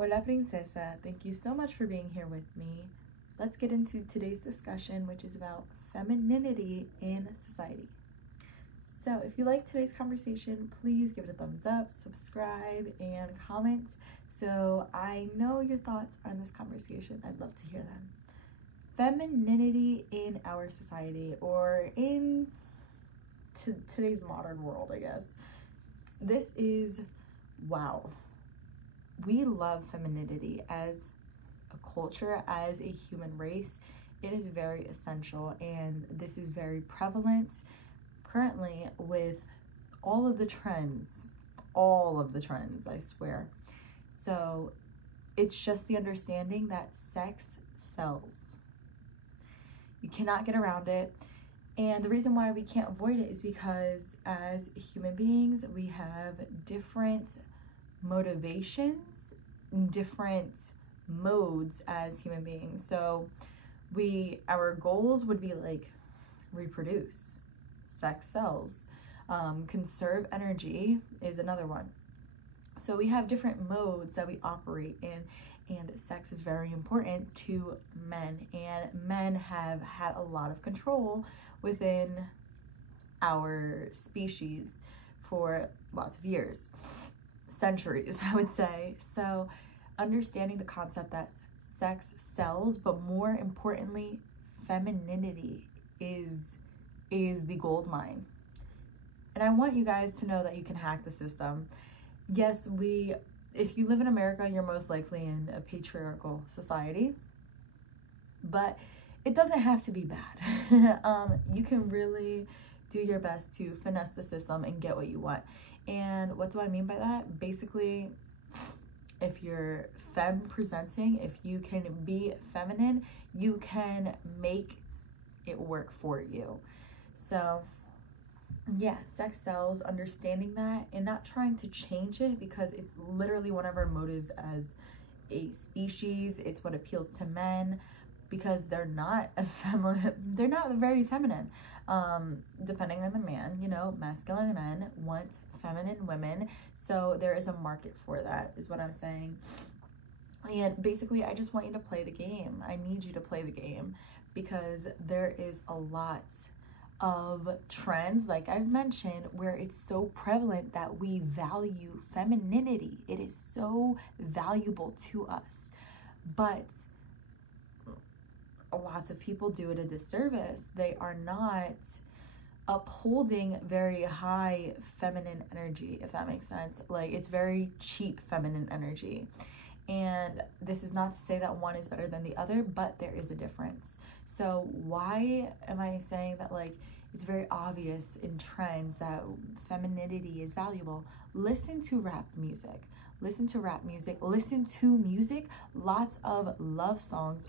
Hola princesa, thank you so much for being here with me. Let's get into today's discussion, which is about femininity in society. So if you like today's conversation, please give it a thumbs up, subscribe, and comment so I know your thoughts on this conversation. I'd love to hear them. Femininity in our society, or in today's modern world, I guess. This is, wow. We love femininity as a culture, as a human race. It is very essential, and this is very prevalent currently with all of the trends, I swear. So it's just the understanding that sex sells. You cannot get around it. And the reason why we can't avoid it is because as human beings, we have different motivations, different modes as human beings. So our goals would be like reproduce, sex sells, conserve energy is another one. So we have different modes that we operate in, and sex is very important to men, and men have had a lot of control within our species for lots of years, centuries, I would say. So understanding the concept that sex sells, but more importantly, femininity is the gold mine. And I want you guys to know that you can hack the system. Yes, if you live in America, you're most likely in a patriarchal society, but it doesn't have to be bad. You can really do your best to finesse the system and get what you want. And what do I mean by that? Basically, if you're femme presenting, if you can be feminine, you can make it work for you. So yeah, sex sells, understanding that and not trying to change it, because it's literally one of our motives as a species. It's what appeals to men, because they're not very feminine. Depending on the man, masculine men want feminine women. So there is a market for that, is what I'm saying. And basically, I just want you to play the game. I need you to play the game, because there is a lot of trends, like I've mentioned, where it's so prevalent that we value femininity. It is so valuable to us, but lots of people do it a disservice. They are not upholding very high feminine energy, if that makes sense. Like, it's very cheap feminine energy. And this is not to say that one is better than the other, but there is a difference. So why am I saying that, like, it's very obvious in trends that femininity is valuable? Listen to rap music. Listen to rap music. Listen to music. Lots of love songs.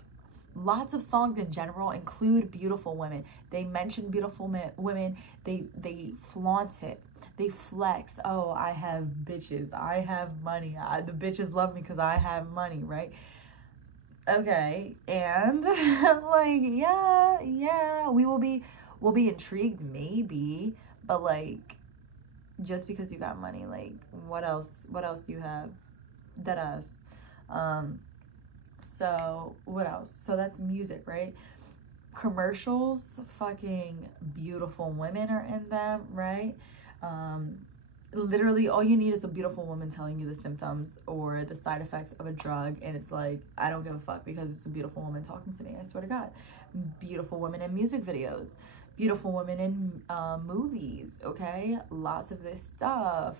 Lots of songs in general include beautiful women. They mention beautiful women. They flaunt it. They flex. Oh, I have bitches. I have money. The bitches love me because I have money, right? Okay, and like, yeah, we'll be intrigued maybe, but like, just because you got money, like, what else do you have? Deadass. So what else? So that's music, right? Commercials, fucking beautiful women are in them, right? Literally all you need is a beautiful woman telling you the symptoms or the side effects of a drug, and it's like, I don't give a fuck, because it's a beautiful woman talking to me. I swear to God. Beautiful women in music videos, beautiful women in movies, okay? Lots of this stuff.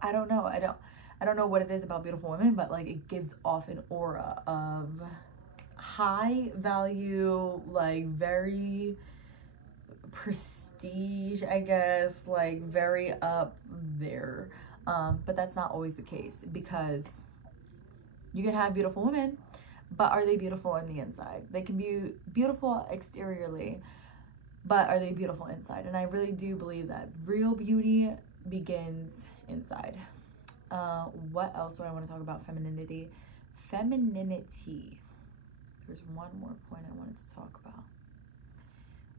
I don't know what it is about beautiful women, but like, it gives off an aura of high value, like very prestige, I guess, like very up there. But that's not always the case, because you can have beautiful women, but are they beautiful on the inside? They can be beautiful exteriorly, but are they beautiful inside? And I really do believe that real beauty begins inside. What else do I want to talk about? Femininity. There's one more point I wanted to talk about.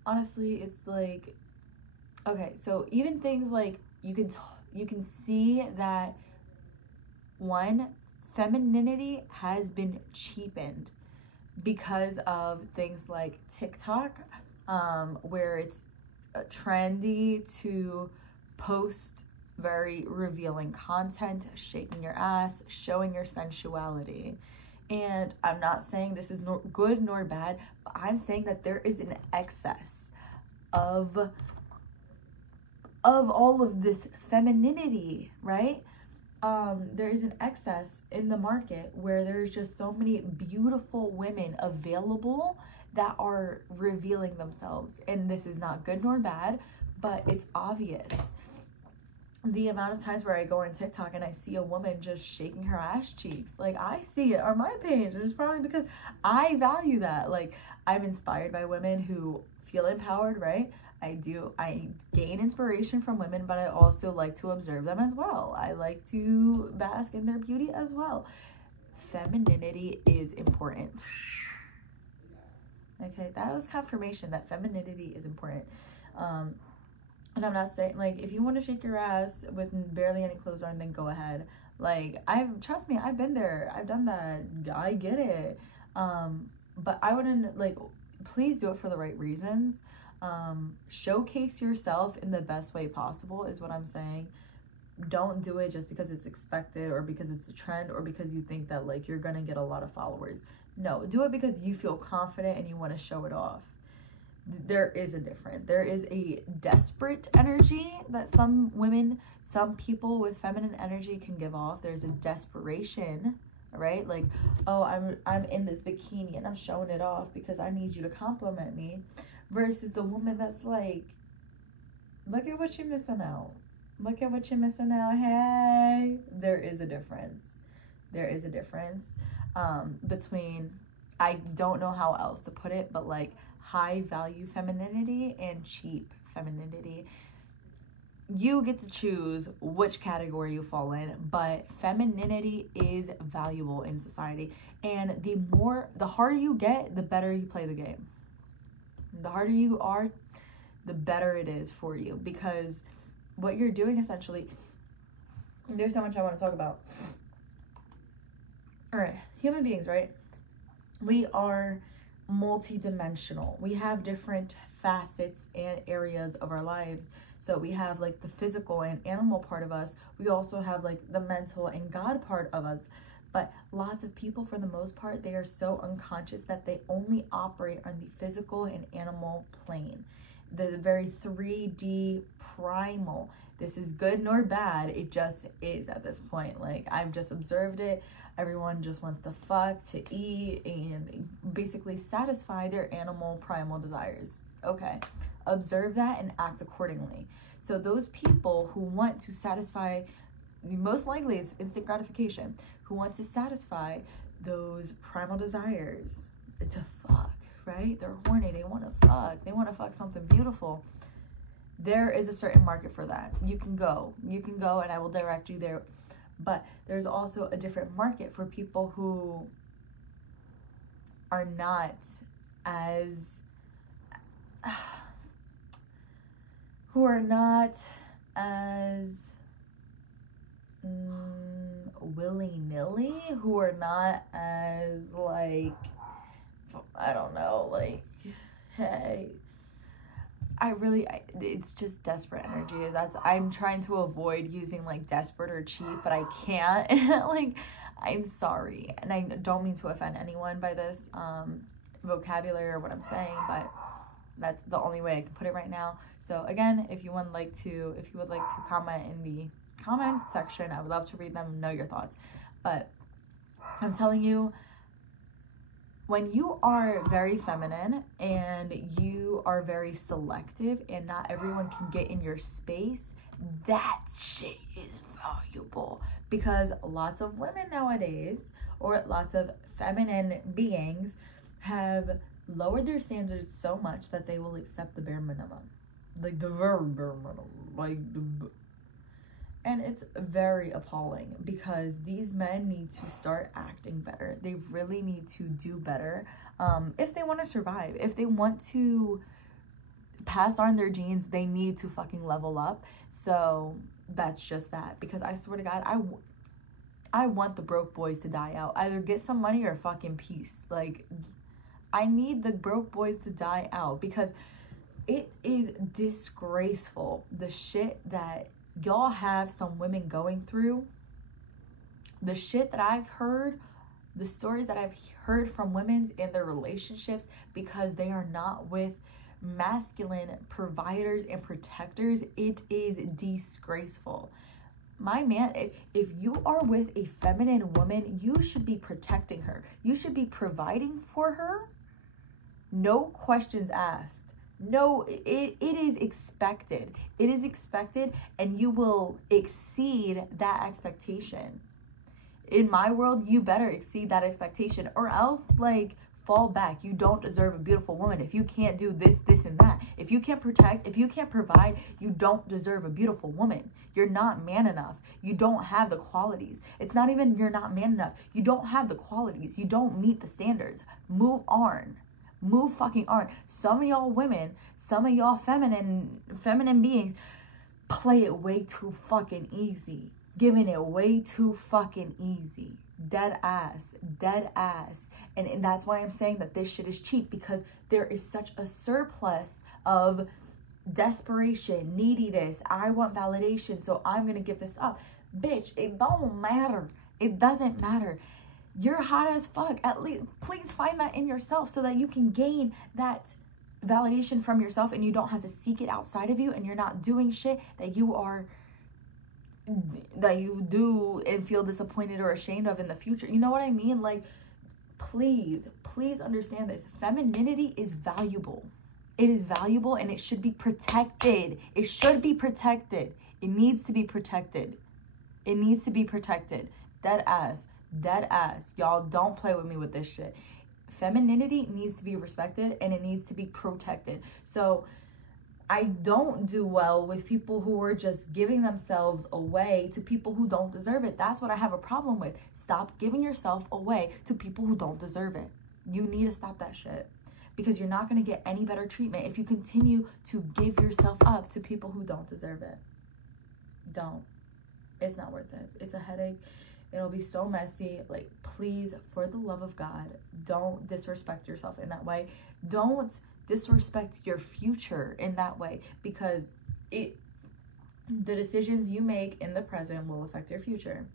Honestly, it's like, okay, so even things like you can see that one, femininity has been cheapened because of things like TikTok, where it's trendy to post very revealing content, shaking your ass, showing your sensuality. And I'm not saying this is good nor bad, but I'm saying that there is an excess of all of this femininity, right? There is an excess in the market where there's just so many beautiful women available that are revealing themselves. And this is not good nor bad, but it's obvious. The amount of times where I go on TikTok and I see a woman just shaking her ass cheeks, like, I see it on my page. It's probably because I value that. Like, I'm inspired by women who feel empowered, right? I gain inspiration from women, but I also like to observe them as well. I like to bask in their beauty as well. Femininity is important. Okay, that was confirmation that femininity is important. And I'm not saying, like, if you want to shake your ass with barely any clothes on, then go ahead. Like, trust me, I've been there. I've done that. I get it. But I wouldn't, like, please do it for the right reasons. Showcase yourself in the best way possible is what I'm saying. Don't do it just because it's expected or because it's a trend or because you think that, like, you're gonna get a lot of followers. No, do it because you feel confident and you want to show it off. There is a difference. There is a desperate energy that some people with feminine energy can give off. There's a desperation, right? Like, oh, I'm in this bikini and I'm showing it off because I need you to compliment me. Versus the woman that's like, look at what you're missing out. Look at what you're missing out. Hey, there is a difference. There is a difference between, I don't know how else to put it, but like high value femininity and cheap femininity. You get to choose which category you fall in, but femininity is valuable in society. And the harder you get, the better you play the game. The harder you are, the better it is for you, because what you're doing essentially, there's so much I want to talk about. All right, human beings, right? We are multidimensional. We have different facets and areas of our lives. So we have like the physical and animal part of us. We also have like the mental and God part of us. But lots of people, for the most part, they are so unconscious that they only operate on the physical and animal plane. The very 3D primal. This is good nor bad. It just is at this point. Like, I've just observed it. Everyone just wants to fuck, to eat, and basically satisfy their animal primal desires. Okay, observe that and act accordingly. So those people who want to satisfy, most likely it's instant gratification, who want to satisfy those primal desires to fuck, right? They're horny, they want to fuck something beautiful. There is a certain market for that. You can go and I will direct you there. But there's also a different market for people who are not as willy-nilly, who are not as, like, I don't know, like, hey, it's just desperate energy. I'm trying to avoid using like desperate or cheap, but I can't. Like, I'm sorry, and I don't mean to offend anyone by this vocabulary or what I'm saying, but that's the only way I can put it right now. So again, if you would like to comment in the comment section, I would love to read them and know your thoughts. But I'm telling you, when you are very feminine and you are very selective and not everyone can get in your space, that shit is valuable, because lots of women nowadays, or lots of feminine beings, have lowered their standards so much that they will accept the bare minimum. Like the very bare minimum. And it's very appalling, because these men need to start acting better. They really need to do better if they want to survive. If they want to pass on their genes, they need to fucking level up. So that's just that. Because I swear to God, I want the broke boys to die out. Either get some money or fucking peace. Like, I need the broke boys to die out, because it is disgraceful, the shit that y'all have some women going through. The shit that I've heard, the stories that I've heard from women in their relationships because they are not with masculine providers and protectors, it is disgraceful. My man, if you are with a feminine woman, you should be protecting her. You should be providing for her. No questions asked. No, it is expected. It is expected, and you will exceed that expectation. In my world, you better exceed that expectation, or else, like, fall back. You don't deserve a beautiful woman if you can't do this, and that. If you can't protect, if you can't provide, you don't deserve a beautiful woman. You're not man enough. You don't have the qualities. It's not even you're not man enough. You don't have the qualities. You don't meet the standards. Move on. Move fucking on. Some of y'all women, some of y'all feminine beings play it way too fucking easy. Giving it way too fucking easy. Dead ass. And that's why I'm saying that this shit is cheap, because there is such a surplus of desperation, neediness. I want validation, so I'm gonna give this up. Bitch, it don't matter. It doesn't matter. You're hot as fuck. At least, please find that in yourself so that you can gain that validation from yourself, and you don't have to seek it outside of you, and you're not doing shit that you do and feel disappointed or ashamed of in the future. You know what I mean? Like, please understand this. Femininity is valuable. It is valuable, and it should be protected. It should be protected. It needs to be protected. It needs to be protected. Dead ass. Y'all don't play with me with this shit. Femininity needs to be respected, and it needs to be protected. So I don't do well with people who are just giving themselves away to people who don't deserve it. That's what I have a problem with. Stop giving yourself away to people who don't deserve it. You need to stop that shit, because you're not going to get any better treatment if you continue to give yourself up to people who don't deserve it. Don't. It's not worth it. It's a headache. It'll be so messy. Like, please, for the love of God, don't disrespect yourself in that way. Don't disrespect your future in that way, because the decisions you make in the present will affect your future.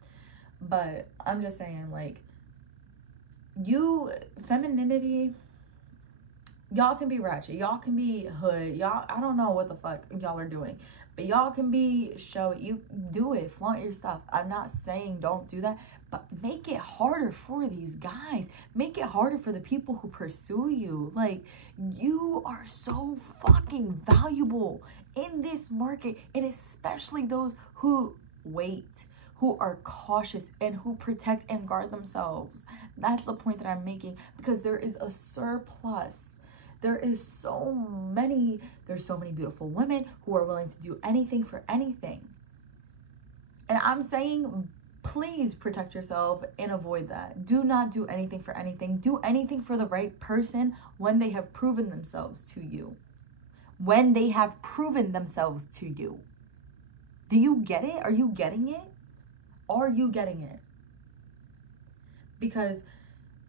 But I'm just saying, like, femininity, y'all can be ratchet, y'all can be hood, y'all, I don't know what the fuck y'all are doing, but y'all can be showy. You do it, flaunt your stuff. I'm not saying don't do that, but make it harder for these guys. Make it harder for the people who pursue you. Like, you are so fucking valuable in this market, and especially those who wait, who are cautious, and who protect and guard themselves. That's the point that I'm making, because there is a surplus. There's so many beautiful women who are willing to do anything for anything. And I'm saying, please protect yourself and avoid that. Do not do anything for anything. Do anything for the right person when they have proven themselves to you. When they have proven themselves to you. Do you get it? Are you getting it? Are you getting it? Because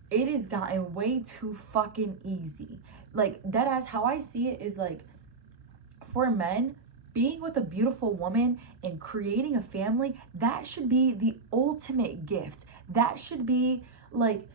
it has gotten way too fucking easy. Like, deadass, how I see it is, like, for men, being with a beautiful woman and creating a family, that should be the ultimate gift. That should be, like,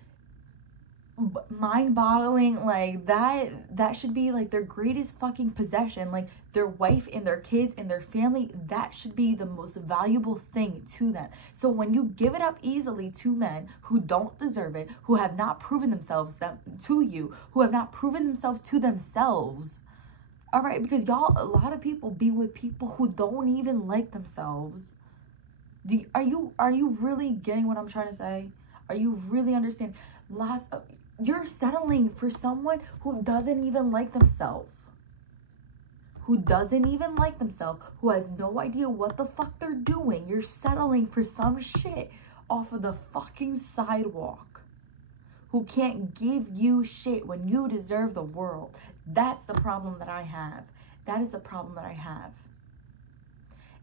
mind-boggling. Like, that should be, like, their greatest fucking possession. Like, their wife and their kids and their family, that should be the most valuable thing to them. So when you give it up easily to men who don't deserve it, who have not proven themselves to you, who have not proven themselves to themselves, all right, because y'all, a lot of people be with people who don't even like themselves. Are you really getting what I'm trying to say? Are you really understanding? You're settling for someone who doesn't even like themselves. Who doesn't even like themselves, who has no idea what the fuck they're doing. You're settling for some shit off of the fucking sidewalk, who can't give you shit when you deserve the world. That's the problem that I have. That is the problem that I have.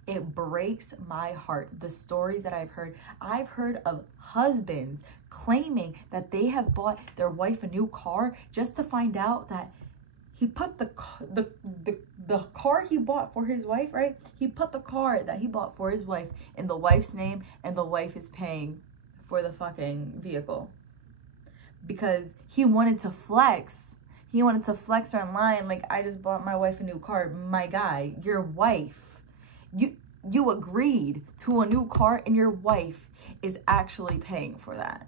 It breaks my heart. The stories that I've heard of husbands claiming that they have bought their wife a new car just to find out that he put the car he bought for his wife, right? He put the car that he bought for his wife in the wife's name, and the wife is paying for the fucking vehicle. Because he wanted to flex. He wanted to flex online, like, I just bought my wife a new car. My guy, your wife, you agreed to a new car, and your wife is actually paying for that.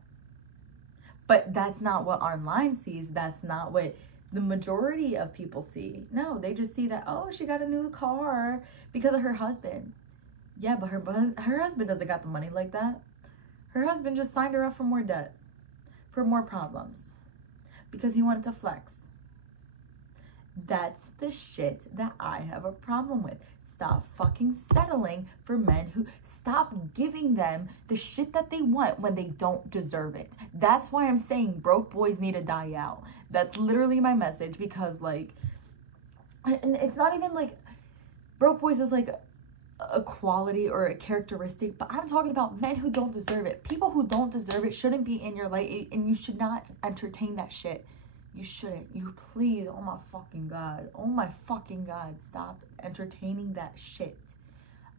But that's not what online sees. That's not what the majority of people see. No, they just see that, oh, she got a new car because of her husband. Yeah, but her husband doesn't got the money like that. Her husband just signed her up for more debt, for more problems, because he wanted to flex. That's the shit that I have a problem with. Stop fucking settling for men who, stop giving them the shit that they want when they don't deserve it. That's why I'm saying broke boys need to die out. That's literally my message, because, like, and it's not even like broke boys is like a quality or a characteristic, but I'm talking about men who don't deserve it. People who don't deserve it shouldn't be in your life, and you should not entertain that shit. You shouldn't. You please, oh my fucking God. Oh my fucking God. Stop entertaining that shit.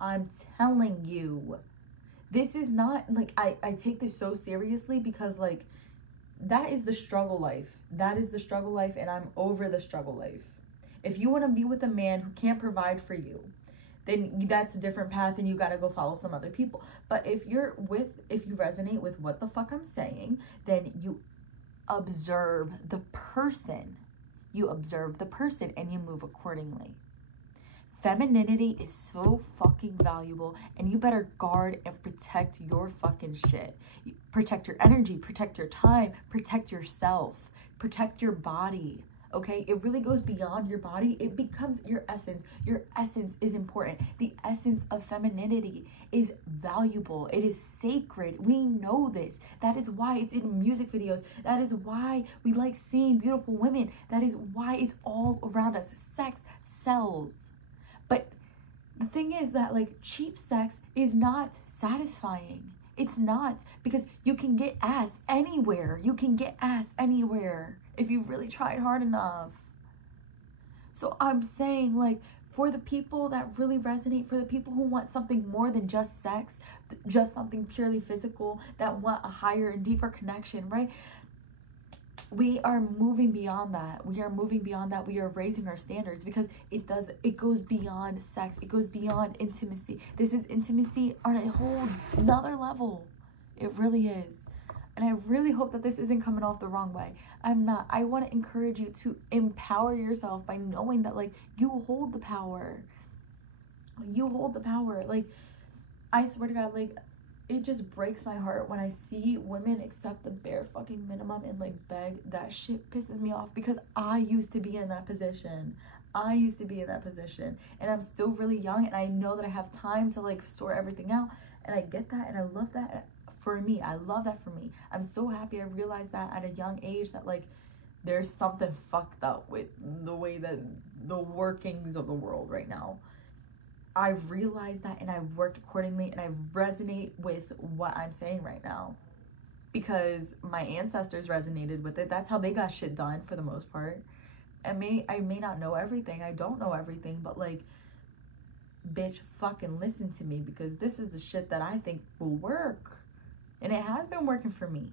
I'm telling you. This is not, like, I take this so seriously because, like, that is the struggle life. That is the struggle life, and I'm over the struggle life. If you want to be with a man who can't provide for you, then that's a different path, and you got to go follow some other people. But if you resonate with what the fuck I'm saying, then you observe the person. You observe the person and you move accordingly. Femininity is so fucking valuable, and you better guard and protect your fucking shit. Protect your energy, protect your time, protect yourself, protect your body. Okay, it really goes beyond your body. It becomes your essence. Your essence is important. The essence of femininity is valuable. It is sacred. We know this. That is why it's in music videos. That is why we like seeing beautiful women. That is why it's all around us. Sex sells. But the thing is that, like, cheap sex is not satisfying. It's not, because you can get ass anywhere. You can get ass anywhere if you really tried hard enough. So I'm saying, like, for the people that really resonate, for the people who want something more than just sex, just something purely physical, that want a higher and deeper connection, right? We are moving beyond that. We are moving beyond that. We are raising our standards, because it goes beyond sex. It goes beyond intimacy. This is intimacy on a whole another level. It really is. And I really hope that this isn't coming off the wrong way. I'm not. I want to encourage you to empower yourself by knowing that, like, you hold the power. You hold the power. Like, I swear to God, like, it just breaks my heart when I see women accept the bare fucking minimum and, like, beg. That shit pisses me off, because I used to be in that position. I used to be in that position, and I'm still really young, and I know that I have time to, like, sort everything out, and I get that, and I love that for me. I love that for me. I'm so happy I realized that at a young age, that, like, there's something fucked up with the way that the workings of the world right now. I realized that, and I worked accordingly, and I resonate with what I'm saying right now, because my ancestors resonated with it. That's how they got shit done for the most part. I may not know everything. I don't know everything, but, like, bitch, fucking listen to me, because this is the shit that I think will work, and it has been working for me.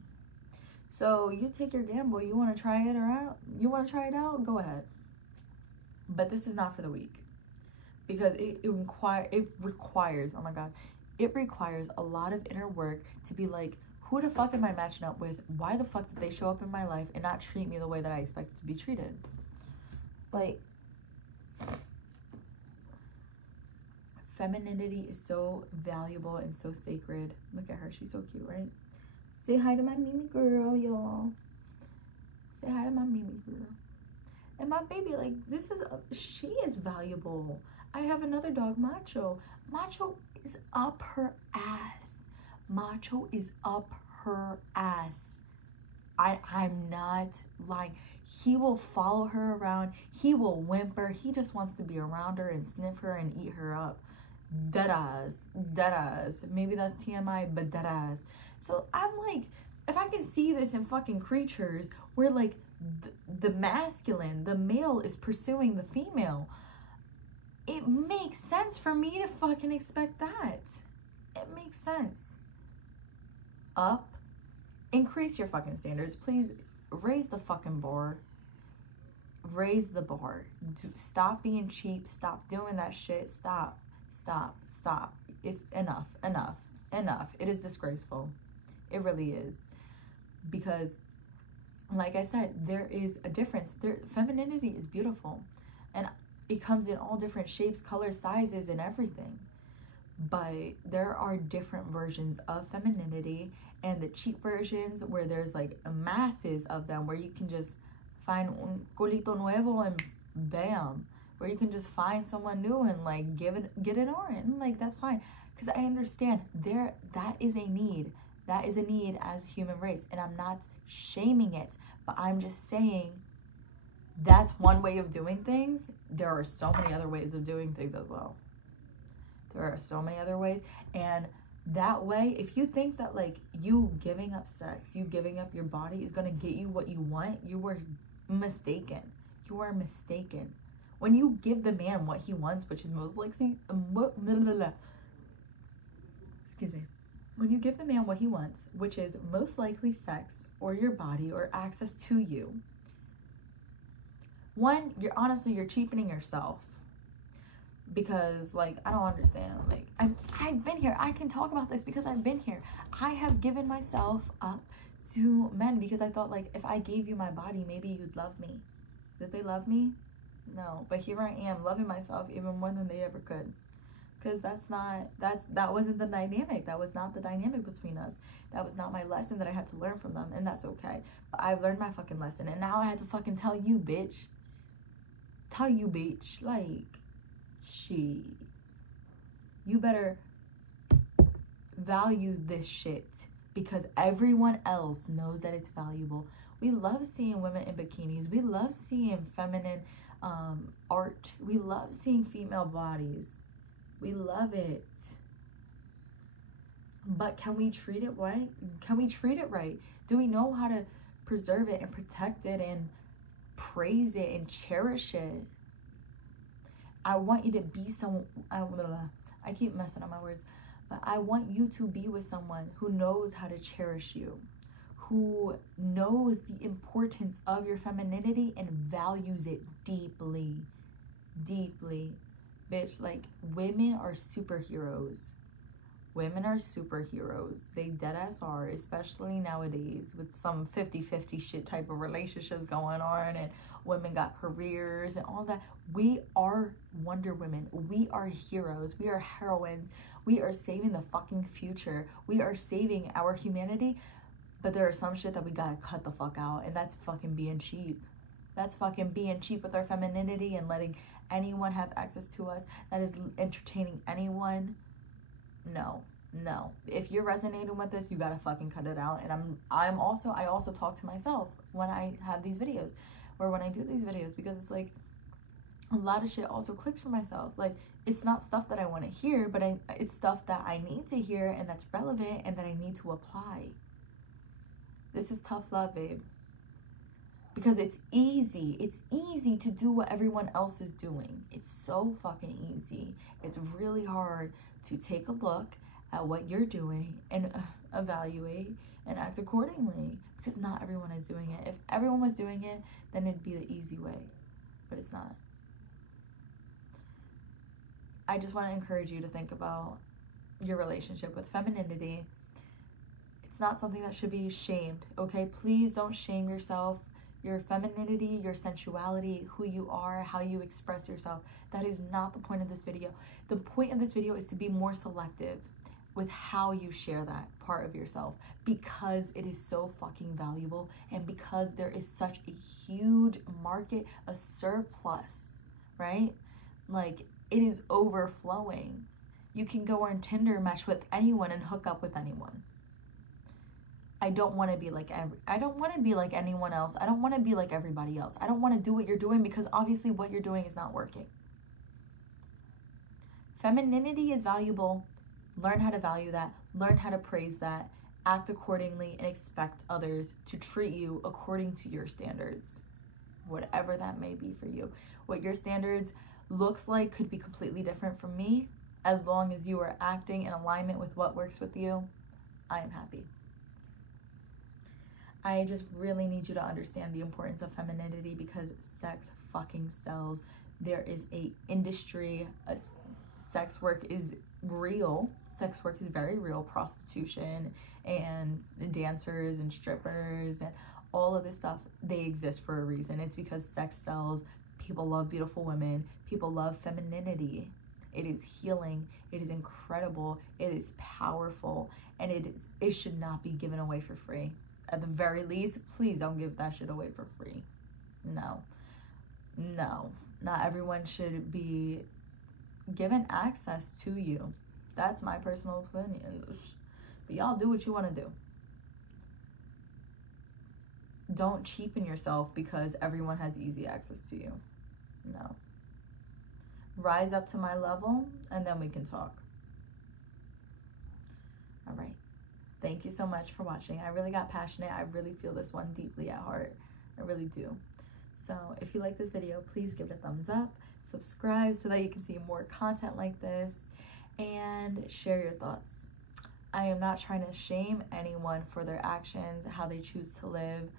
So you take your gamble. You want to try it out? You want to try it out? Go ahead. But this is not for the weak. Because it requires, oh my God, it requires a lot of inner work to be like, who the fuck am I matching up with? Why the fuck did they show up in my life and not treat me the way that I expected to be treated? Like, femininity is so valuable and so sacred. Look at her, she's so cute, right? Say hi to my Mimi girl, y'all. Say hi to my Mimi girl. And my baby, like, she is valuable. I have another dog, Macho. Macho is up her ass. Macho is up her ass. I'm not lying. He will follow her around. He will whimper. He just wants to be around her and sniff her and eat her up. Deadass. Maybe that's TMI, but deadass. So I'm like, if I can see this in fucking creatures where like the masculine, the male is pursuing the female, it makes sense for me to fucking expect that. It makes sense. Increase your fucking standards. Please raise the fucking bar. Raise the bar. Stop being cheap. Stop doing that shit. Stop. It's enough. It is disgraceful. It really is. Because, like I said, there is a difference. Femininity is beautiful. And it comes in all different shapes, colors, sizes, and everything. But there are different versions of femininity, and the cheap versions where there's like masses of them, where you can just find un culito nuevo and bam, where you can just find someone new and like get it on, like that's fine. Because I understand that is a need. That is a need as human race, and I'm not shaming it, but I'm just saying that's one way of doing things. There are so many other ways of doing things as well. There are so many other ways, and that way, if you think that like you giving up sex, you giving up your body is going to get you what you want, you were mistaken. You are mistaken. When you give the man what he wants, which is most likely, when you give the man what he wants, which is most likely sex or your body or access to you, one, you're cheapening yourself. Because like, I don't understand, like I've been here. I can talk about this because I've been here. I have given myself up to men because I thought like, if I gave you my body, maybe you'd love me. Did they love me? No, but here I am loving myself even more than they ever could. Because that wasn't the dynamic. That was not the dynamic between us. That was not my lesson that I had to learn from them, and that's okay. But I've learned my fucking lesson, and now I had to fucking tell you, bitch. Like, shit. You better value this shit because everyone else knows that it's valuable. We love seeing women in bikinis. We love seeing feminine art. We love seeing female bodies. We love it. But can we treat it right? Can we treat it right? Do we know how to preserve it and protect it and praise it and cherish it? I want you to be I keep messing up my words, but I want you to be with someone who knows how to cherish you, who knows the importance of your femininity and values it deeply. Bitch, like, women are superheroes. Women are superheroes. They deadass are, especially nowadays with some 50-50 shit type of relationships going on, and women got careers and all that. We are Wonder Women. We are heroes. We are heroines. We are saving the fucking future. We are saving our humanity. But there are some shit that we gotta cut the fuck out, and that's fucking being cheap. That's fucking being cheap with our femininity and letting anyone have access to us. That is entertaining anyone. No. If you're resonating with this, you gotta fucking cut it out. And I also talk to myself when I have these videos, or when I do these videos, because it's like a lot of shit also clicks for myself. Like, it's not stuff that I want to hear, but it's stuff that I need to hear and that's relevant and that I need to apply. This is tough love, babe. Because it's easy. It's easy to do what everyone else is doing. It's so fucking easy. It's really hard to take a look at what you're doing and evaluate and act accordingly. Because not everyone is doing it. If everyone was doing it, then it'd be the easy way. But it's not. I just want to encourage you to think about your relationship with femininity. It's not something that should be shamed, okay? Please don't shame yourself. Your femininity, your sensuality, who you are, how you express yourself. That is not the point of this video. The point of this video is to be more selective with how you share that part of yourself, because it is so fucking valuable, and because there is such a huge market, a surplus, right? Like, it is overflowing. You can go on Tinder, match with anyone, and hook up with anyone. I don't want to be like anyone else. I don't want to be like everybody else. I don't want to do what you're doing, because obviously what you're doing is not working. Femininity is valuable. Learn how to value that. Learn how to praise that. Act accordingly and expect others to treat you according to your standards, whatever that may be for you. What your standards looks like could be completely different from me. As long as you are acting in alignment with what works with you, I am happy. I just really need you to understand the importance of femininity, because sex fucking sells. There is a industry, sex work is real. Sex work is very real. Prostitution and dancers and strippers and all of this stuff, they exist for a reason. It's because sex sells. People love beautiful women. People love femininity. It is healing. It is incredible. It is powerful. And it should not be given away for free. At the very least, please don't give that shit away for free. No. Not everyone should be given access to you. That's my personal opinion. But y'all do what you want to do. Don't cheapen yourself because everyone has easy access to you. No. Rise up to my level, and then we can talk. All right. Thank you so much for watching. I really got passionate. I really feel this one deeply at heart. I really do. So if you like this video, please give it a thumbs up. Subscribe so that you can see more content like this, and share your thoughts. I am not trying to shame anyone for their actions, how they choose to live.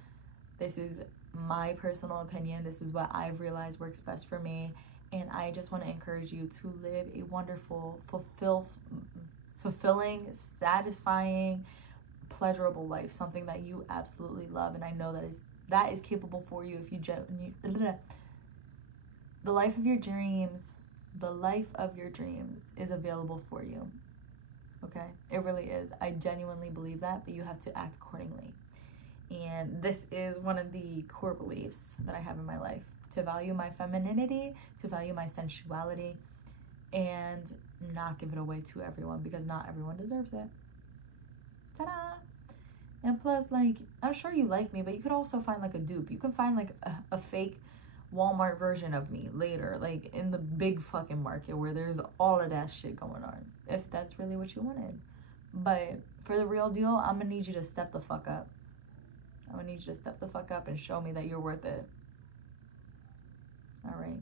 This is my personal opinion. This is what I've realized works best for me. And I just want to encourage you to live a wonderful, fulfilling, satisfying, pleasurable life. Something that you absolutely love. And I know that is capable for you if you the life of your dreams. The life of your dreams is available for you. Okay? It really is. I genuinely believe that, but you have to act accordingly. And this is one of the core beliefs that I have in my life. To value my femininity, to value my sensuality, and not give it away to everyone, because not everyone deserves it. Ta-da! And plus, like, I'm sure you like me, but you could also find like a dupe. You can find like a fake Walmart version of me later, like in the big fucking market where there's all of that shit going on, if that's really what you wanted. But for the real deal, I'm gonna need you to step the fuck up. I'm gonna need you to step the fuck up and show me that you're worth it. All right.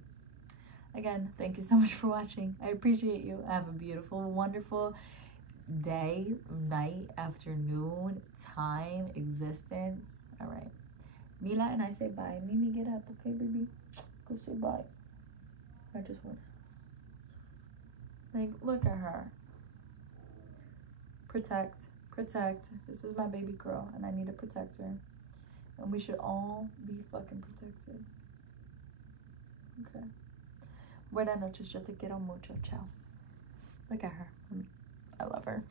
Again, thank you so much for watching. I appreciate you. Have a beautiful, wonderful day, night, afternoon, time, existence. All right. Mila and I say bye. Mimi, get up, okay, baby? Go say bye. I just want to, like, look at her. Protect. This is my baby girl, and I need to protect her. And we should all be fucking protected. Okay. Buenas noches. Yo te quiero mucho. Ciao. Look at her. I love her.